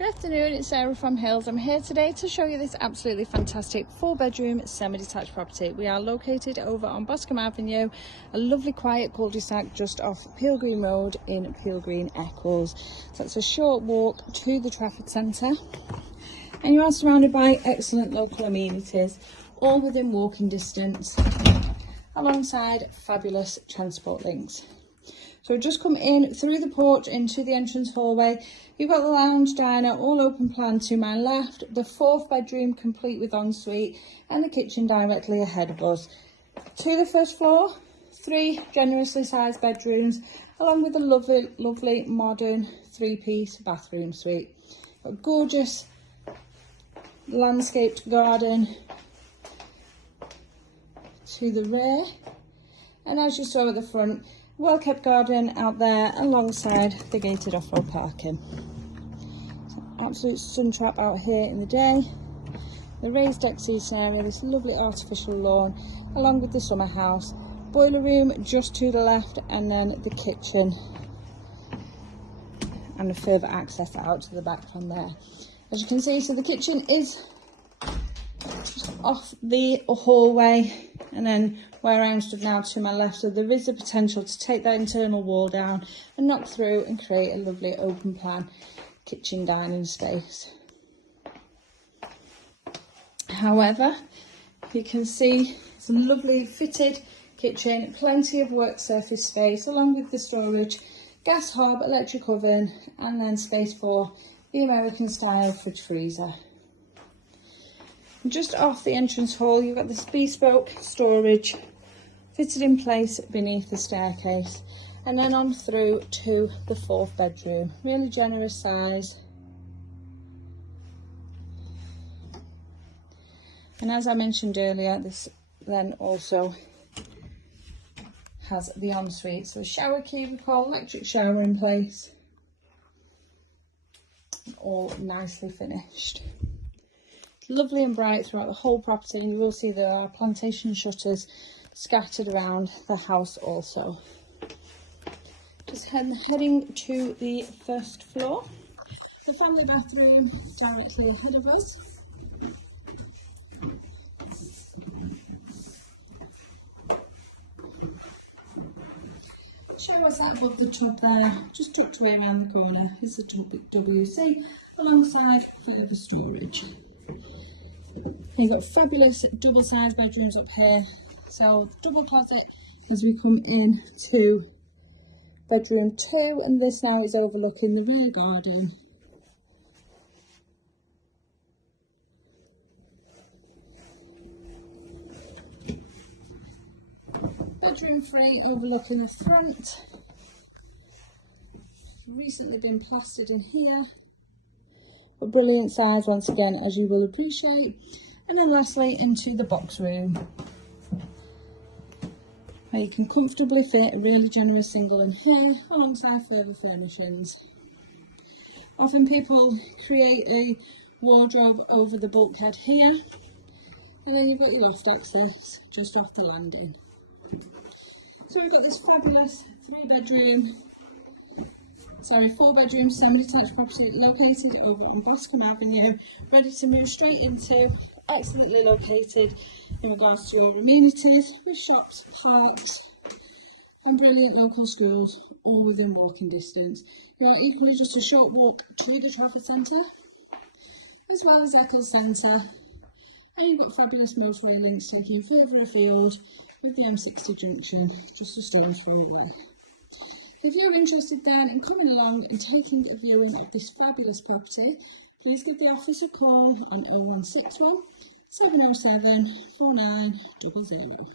Good afternoon, it's Sarah from Hills. I'm here today to show you this absolutely fantastic 4-bedroom semi-detached property. We are located over on Boscombe Avenue, a lovely quiet cul-de-sac just off Peel Green Road in Peel Green, Eccles. So it's a short walk to the Trafford Centre, and you are surrounded by excellent local amenities, all within walking distance, alongside fabulous transport links. So just come in through the porch into the entrance hallway. You've got the lounge diner, all open plan to my left, the 4th bedroom complete with ensuite, and the kitchen directly ahead of us. To the first floor, 3 generously sized bedrooms, along with a lovely modern 3-piece bathroom suite. A gorgeous landscaped garden to the rear, and as you saw at the front, well kept garden out there alongside the gated off-road parking. Absolute sun trap out here in the day. The raised deck seating area, this lovely artificial lawn, along with the summer house. Boiler room just to the left, and then the kitchen and a further access out to the back from there. As you can see, so the kitchen is just off the hallway, and then where I am stood now to my left, so there is the potential to take that internal wall down and knock through and create a lovely open plan kitchen dining space. However, you can see some lovely fitted kitchen, plenty of work surface space, along with the storage, gas hob, electric oven, and then space for the American style fridge freezer. Just off the entrance hall, you've got this bespoke storage fitted in place beneath the staircase, and then on through to the 4th bedroom. Really generous size. And as I mentioned earlier, this then also has the ensuite. So shower cubicle, electric shower in place, all nicely finished. Lovely and bright throughout the whole property, and you will see there are plantation shutters scattered around the house also. Just heading to the first floor, the family bathroom directly ahead of us. Shower set above the tub there, just tucked away around the corner is the WC, alongside further storage. You've got fabulous double-sized bedrooms up here, so double closet as we come in to bedroom 2, and this now is overlooking the rear garden. Bedroom 3 overlooking the front, recently been plastered in here, a brilliant size once again, as you will appreciate. And then lastly into the box room, where you can comfortably fit a really generous single in here alongside further furnishings. Often people create a wardrobe over the bulkhead here, and then you've got your loft access just off the landing. So we've got this fabulous 4-bedroom semi-detached property located over on Boscombe Avenue, ready to move straight into, excellently located in regards to our amenities, with shops, parks, and brilliant local schools, all within walking distance. You are equally just a short walk to the Trafford Centre, as well as Eccles Centre, and you've got fabulous motorway links taking you further afield with the M30 junction just a stone's throw away. If you're interested then in coming along and taking a viewing of this fabulous property, please give the office a call on 0161 707 4900.